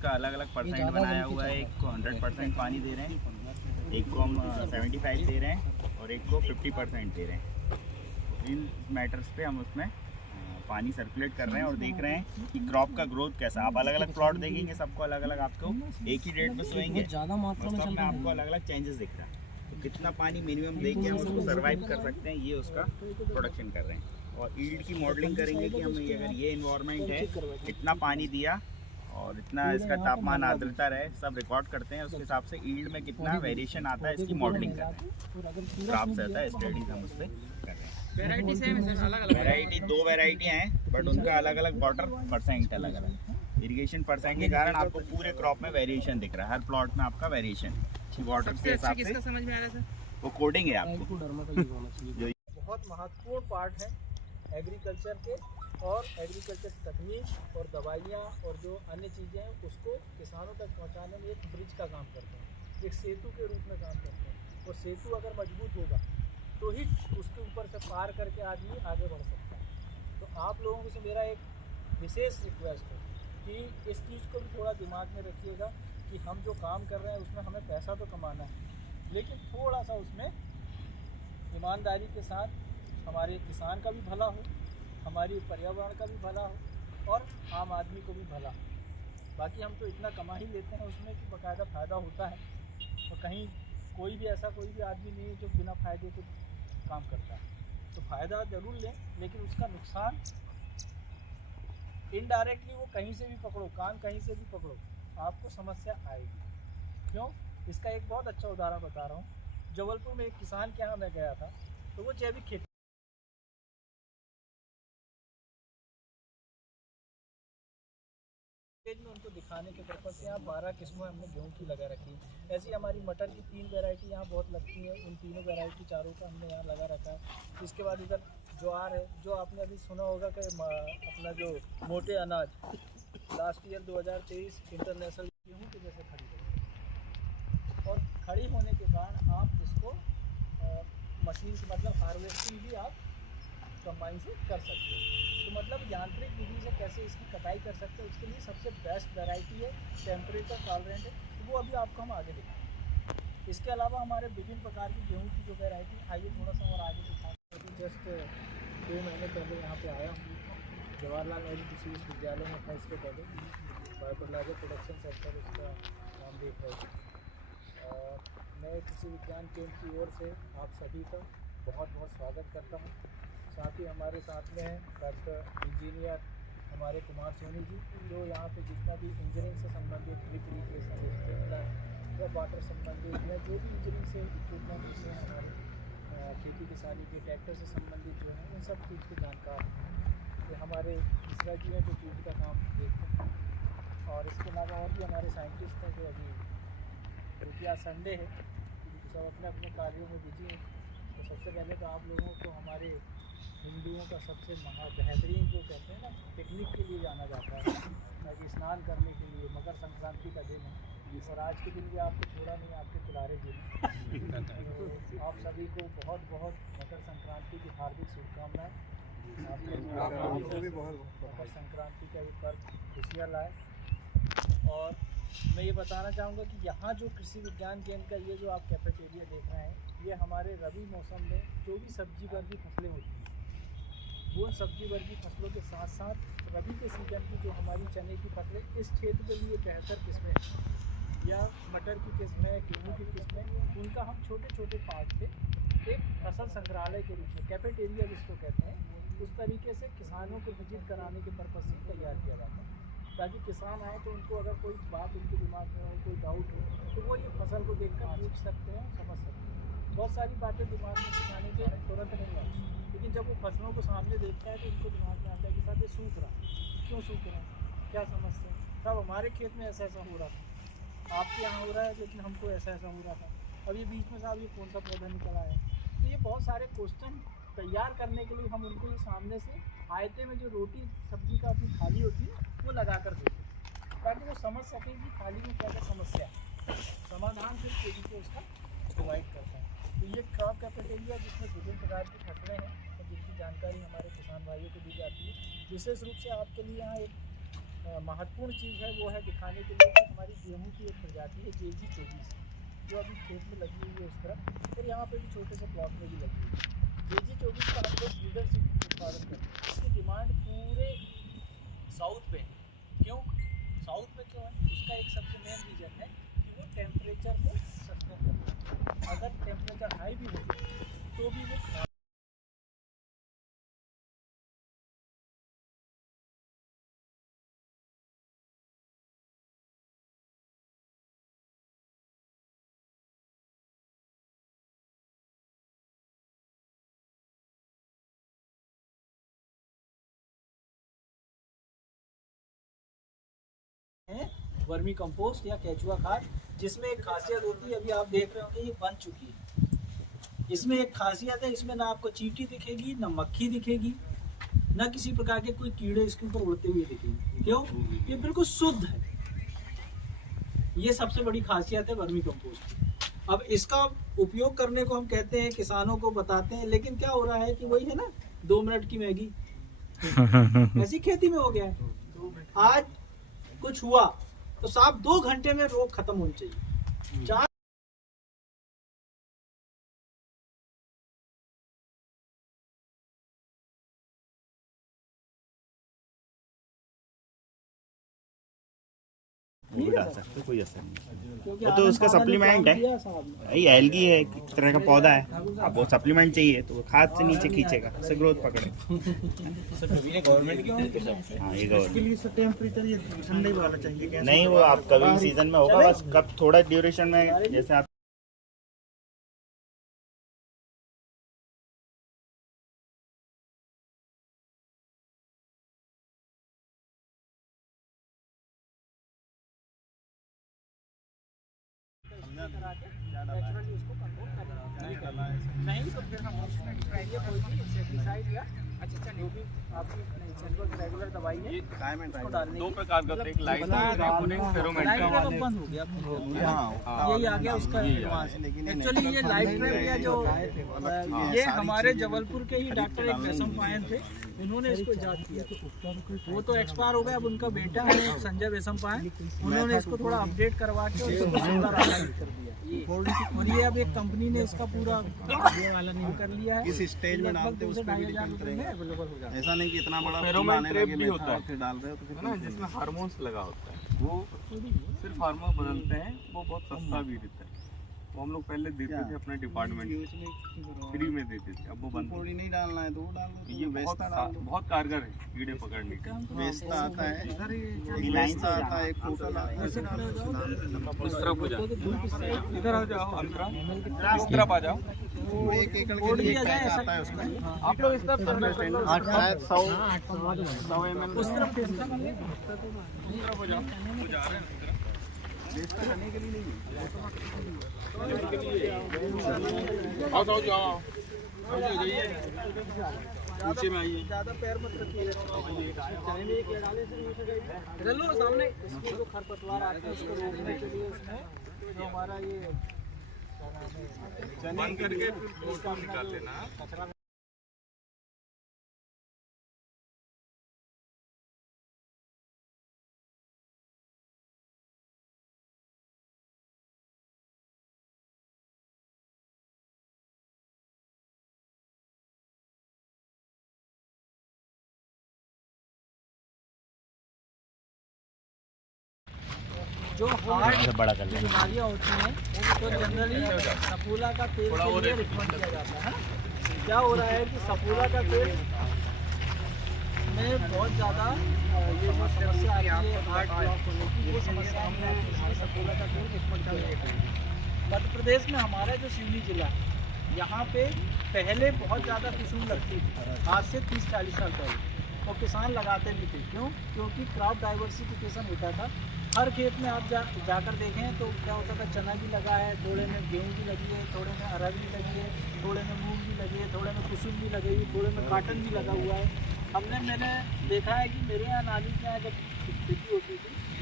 उसका अलग अलग परसेंट बनाया हुआ है। एक को 100% पानी दे रहे हैं, एक को हम 75 दे रहे हैं और एक को 50% दे रहे हैं। इन मैटर्स पे हम उसमें पानी सर्कुलेट कर रहे हैं और देख रहे हैं कि क्रॉप का ग्रोथ कैसा। आप अलग अलग प्लॉट देखेंगे, सबको अलग अलग आपको एक ही डेट पे सोएंगे, सब में आपको अलग अलग चेंजेस दिख रहा है। तो कितना पानी मिनिमम दे के हम उसको सर्वाइव कर सकते हैं, ये उसका प्रोडक्शन कर रहे हैं। और ईल्ड की मॉडलिंग करेंगे कि हम अगर ये इन्वायरमेंट है, इतना पानी दिया और इतना इसका तापमान आर्द्रता रहे, सब रिकॉर्ड करते हैं। उसके हिसाब से ईल्ड में कितना वेरिएशन आता है इसकी मॉडलिंग कर रहे हैं। ग्राफ से आता है, स्टडीज हम उस पर कर रहे हैं। वैरायटी सेम है सर, अलग अलग वैरायटी 2 वैरायटियाँ हैं, बट उनका अलग अलग वाटर परसेंट अलग अलग। इरिगेशन परसेंट के कारण आपको पूरे क्रॉप में वेरिएशन दिख रहा है, हर प्लॉट में आपका वेरिएशन वाटर के हिसाब से। किसका समझ में आ रहा है सर? वो कोडिंग है आपको। बहुत महत्वपूर्ण पार्ट है एग्रीकल्चर के, और एग्रीकल्चर तकनीक और दवाइयाँ और जो अन्य चीज़ें हैं उसको किसानों तक पहुँचाने में एक ब्रिज का काम करते हैं, एक सेतु के रूप में काम करते हैं। और सेतु अगर मजबूत होगा तो ही उसके ऊपर से पार करके आदमी आगे बढ़ सकता है। तो आप लोगों से मेरा एक विशेष रिक्वेस्ट है कि इस चीज़ को भी थोड़ा दिमाग में रखिएगा कि हम जो काम कर रहे हैं उसमें हमें पैसा तो कमाना है, लेकिन थोड़ा सा उसमें ईमानदारी के साथ हमारे किसान का भी भला हो, हमारी पर्यावरण का भी भला हो और आम आदमी को भी भला हो। बाकी हम तो इतना कमा ही लेते हैं उसमें कि बाकायदा फ़ायदा होता है, और कहीं कोई भी आदमी नहीं है जो बिना फ़ायदे के काम करता है। तो फ़ायदा ज़रूर लें, लेकिन उसका नुकसान इनडायरेक्टली वो कहीं से भी पकड़ो, कान कहीं से भी पकड़ो, आपको समस्या आएगी। क्यों? इसका एक बहुत अच्छा उदाहरण बता रहा हूँ। जबलपुर में एक किसान के यहाँ मैं गया था, तो वो जैविक खेती में उनको दिखाने के पर्पज़ से यहाँ 12 किस्में हमने गेहूँ की लगा रखी। ऐसी हमारी मटर की 3 वैरायटी यहाँ बहुत लगती हैं, उन तीनों वैरायटी चारों का हमने यहाँ लगा रखा है। इसके बाद इधर ज्वार है, जो आपने अभी सुना होगा कि अपना जो मोटे अनाज लास्ट ईयर 2023 इंटरनेशनल गेहूँ की जैसे खड़ी है, और खड़ी होने के कारण आप इसको मशीन से मतलब हार्वेस्टिंग भी आप कंबाइन से कर सकते हैं। तो मतलब यांत्रिक विधि से कैसे इसकी कटाई कर सकते हैं, उसके लिए सबसे बेस्ट वैरायटी है, टेम्परेचर टॉलरेंट है, तो वो अभी आपको हम आगे दिखाएंगे। इसके अलावा हमारे विभिन्न प्रकार की गेहूँ की जो वैरायटी, आइए थोड़ा सा और आगे दिखाएँ। जस्ट 2 महीने पहले यहाँ पे आया हूँ, जवाहरलाल नेहरू कृषि विश्वविद्यालय में था, इसके पहले बायोफर्टिलाइजर प्रोडक्शन सेंटर उसका नाम देख रहे थे। और मैं कृषि विज्ञान केंद्र की ओर से आप सभी का बहुत बहुत स्वागत करता हूँ। साथ ही हमारे साथ में हैं डॉक्टर इंजीनियर हमारे कुमार सोनी जी, जो यहाँ पे जितना भी इंजीनियरिंग से संबंधित ड्रिप इरिगेशन, स्प्रिंकलर या वाटर संबंधित या जो भी इंजीनियरिंग से इक्विपमेंट होते हैं हमारे खेती किसानी के, ट्रैक्टर से संबंधित जो है उन सब चीज़ के जानकार हैं। तो हमारे मिश्रा जी हैं जो फील्ड का काम देखते हैं, और इसके अलावा और भी हमारे साइंटिस्ट हैं जो अभी क्योंकि आज संडे है सब अपने अपने कार्यों में बिजी हैं। तो सबसे पहले तो आप लोगों को हमारे हिंदुओं का सबसे बेहतरीन जो कहते हैं ना पिकनिक के लिए जाना जाता है, ताकि स्नान करने के लिए, मकर संक्रांति का दिन है और आज के दिन भी आपको छोड़ा नहीं, आपके कुलारे दिन। तो आप सभी को बहुत बहुत मकर संक्रांति की हार्दिक शुभकामनाएँ। आपको भी बहुत मकर संक्रांति का ये पर्व खुशियाँ लाए। और मैं ये बताना चाहूँगा कि यहाँ जो कृषि विज्ञान केंद्र का ये जो आप कैफेटेरिया देख रहे हैं, ये हमारे रबी मौसम में जो भी सब्जी वर्गी फसलें होती हैं, वो सब्जी वर्गी फसलों के साथ साथ रबी के सीज़न की जो हमारी चने की फसलें इस क्षेत्र के लिए बेहतर किस्में या मटर की किस्में, गेहूँ की किस्में, उनका हम छोटे छोटे पार्ट से एक फसल संग्रहालय के रूप में कैफेटेरिया जिसको कहते हैं, उस तरीके से किसानों को विजिट कराने के पर्पज़ से तैयार किया जाता है, ताकि किसान आए तो उनको अगर कोई बात उनके दिमाग में हो, कोई डाउट हो, तो वो ये फसल को देखकर पूछ सकते हैं, समझ सकते हैं। बहुत सारी बातें दिमाग में किसानों के तुरंत नहीं आती, लेकिन जब वो फसलों को सामने देखता है तो उनको दिमाग में आता है कि साहब ये सूख रहा है, क्यों सूख रहा है, क्या समस्या है, साहब हमारे खेत में ऐसा ऐसा हो रहा था, आपके यहाँ हो रहा है लेकिन हमको ऐसा ऐसा हो रहा था, अब ये बीच में साहब ये कौन सा पौधा निकल आया। तो ये बहुत सारे क्वेश्चन तैयार करने के लिए हम उनको ये सामने से आयते में जो रोटी सब्जी का अपनी थाली होती है वो लगा कर देते हैं, ताकि वो समझ सकें कि थाली में क्या क्या समस्या है, समाधान फिर तेजी से उसका प्रोवाइड करता है। तो ये क्रॉप कैफेटेरिया जिसमें विभिन्न प्रकार की फसलें हैं और जिनकी जानकारी हमारे किसान भाइयों को दी जाती है। विशेष रूप से आपके लिए यहाँ एक महत्वपूर्ण चीज़ है वो है दिखाने के लिए कि हमारी गेहूँ की एक प्रजाति है JG24, जो अभी खेत में लगी हुई है उस तरफ, और यहाँ पे भी छोटे से प्लॉट में भी लगी हुई है। JG24 का हम लोग लीडरशिप उत्पादन करते हैं। इसकी डिमांड पूरे साउथ पे है। क्यों साउथ में क्यों है? उसका एक सबसे मेन रीज़न है कि वो टेम्परेचर को सस्टेन करता है। अगर टेम्परेचर हाई भी हो तो भी वो वर्मी कंपोस्ट या केचुआ खाद, जिसमें एक खासियत होती है, अभी आप देख रहे होंगे ये बन चुकी है। इसमें एक खासियत है, इसमें ना आपको चींटी दिखेगी, ना मक्खी दिखेगी, ना किसी प्रकार के कोई कीड़े इसके ऊपर उड़ते हुए दिखेंगे। क्यों? ये बिल्कुल शुद्ध है। ये सबसे बड़ी खासियत है वर्मी कंपोस्ट की। अब इसका उपयोग करने को हम कहते हैं, किसानों को बताते हैं, लेकिन क्या हो रहा है कि वही है ना 2 मिनट की मैगी ऐसी खेती में हो गया है। आज कुछ हुआ तो साफ 2 घंटे में रोग खत्म होनी चाहिए। 4 वो भी डाल सकते, कोई असर नहीं। क्योंकि वो तो उसका सप्लीमेंट है, यही एल्गी है, एक तरह का पौधा है। अब वो सप्लीमेंट चाहिए तो वो खाद से नीचे खींचेगा, उससे ग्रोथ पकड़े। गवर्नमेंट की हाँ, ये गवर्नमेंट के लिए सर टेम्परेचर ये ठंडा ही वाला चाहिए क्या? नहीं, वो आप कभी सीजन में होगा, बस कब थोड़ा ड्यूरेशन में, जैसे आप नेचुरली उसको कंट्रोल करना नहीं तो फिर हम इंसेक्टिसाइड या अच्छा जो भी आपकी रेगुलर दवाई है उसको डालने 2 प्रकार का, एक लाइट और एक फेरोमोन लाइट ट्रैप अब बंद हो गया। यही आ गया उसका। एक्चुअली ये लाइट ट्रैप या जो ये हमारे जबलपुर के ही डॉक्टर एक वैसम पायन थे, उन्होंने इसको इजाद किया। वो तो एक्सपायर हो गया, अब उनका बेटा है संजय वैसम पायन, उन्होंने इसको थोड़ा अपडेट करवा के उसको कर दिया। और ये अब एक कंपनी ने इसका पूरा कर लिया है। इस स्टेज में डालते हैं, 2,500 रुपये में अवेलेबल हो जाता है। ऐसा नहीं कि इतना बड़ा फेरोमोन ट्रैप भी होता है, फिर डाल रहे हो तो है ना, जिसमें हार्मोन्स लगा होता है। वो सिर्फ हार्मोन बदलते हैं, वो बहुत सस्ता भी रहता है। वो हम लोग पहले देते थे अपने डिपार्टमेंट फ्री में देते थे, अब वो बंद। पौड़ी नहीं डालना है तो वो डाल दो। ये बहुत कारगर है कीड़े पकड़ने का। बेचता आता है, एक बेचता आता है, एक टोटल आता है। इस तरफ हो जाओ, इधर आ जाओ, अंतरा इस तरफ आ जाओ। वो 1 एकड़ के लिए एक पैक आता है उसका। आप लोग इस तरफ शायद 100 ml उस तरफ टेस्ट हो जाओ, वो जा रहे हैं बेचता करने के लिए नहीं। आओ जाओ, जाइए नीचे में आइए, ज़्यादा पैर मत रखिए। इधर लो सामने। इसमें जो खरपतवार आते हैं उसको रोकने के लिए उसमें जो हमारा ये बंद करके फिर फोटो निकाल लेना। कचरा जो हार्ट बड़ा कर लेना। बीमारियाँ होती हैं तो जनरली सफूला का तेल के लिए रिकमेंड किया जाता है। क्या हो रहा है कि सफूला का तेल में बहुत ज़्यादा ये जो समस्या आ रही है हार्ट ब्लॉक होने की, वो समस्या हमें आती है, इसलिए सफूला का तेल रिकमेंड किया जाता है। मध्य प्रदेश में हमारा जो सिवनी जिला है, यहाँ पे पहले बहुत ज़्यादा कुसुम लगती थी, आज से 30-40 साल पहले, और किसान लगाते भी थे। क्यों? क्योंकि क्रॉप डाइवर्सिफिकेशन होता था। हर खेत में आप जाकर देखें तो क्या होता था, चना भी लगा है, थोड़े में गेहूँ भी लगी है, थोड़े में अरहर भी लगी है, थोड़े में मूंग भी लगी है, थोड़े में कुसुम भी लगी हुई, थोड़े में कॉटन भी लगा हुआ है। मैंने देखा है कि मेरे यहाँ नानी के यहाँ जब खेती होती थी